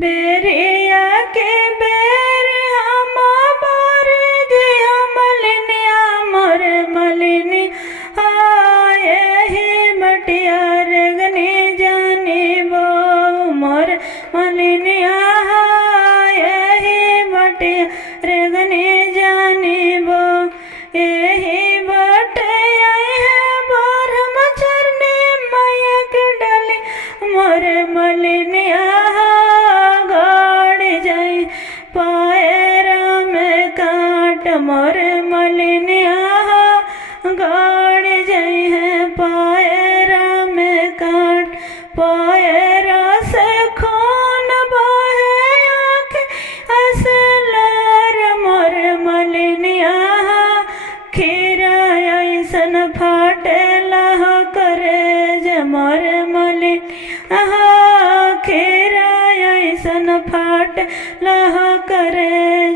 बेरिया के बेर हम बार गया मलिनिया मोर मलिनी आए ही बटिया रगने जाने वो मोर मलिनिया आए ही बटिया रगने जाने वो यही बटे आए हैं बार हम चरने मैया के डाले मोर मलिनिया पायरा में काट मोर मलिनिया गाड़ जाए हैं पायरा में काट पायरा से खून बहे आँखें असलार मोर मलिनिया खीरा ऐसन फाटे लह करे जे मोर मलिनिया खीरा ऐसन फाट लह करे।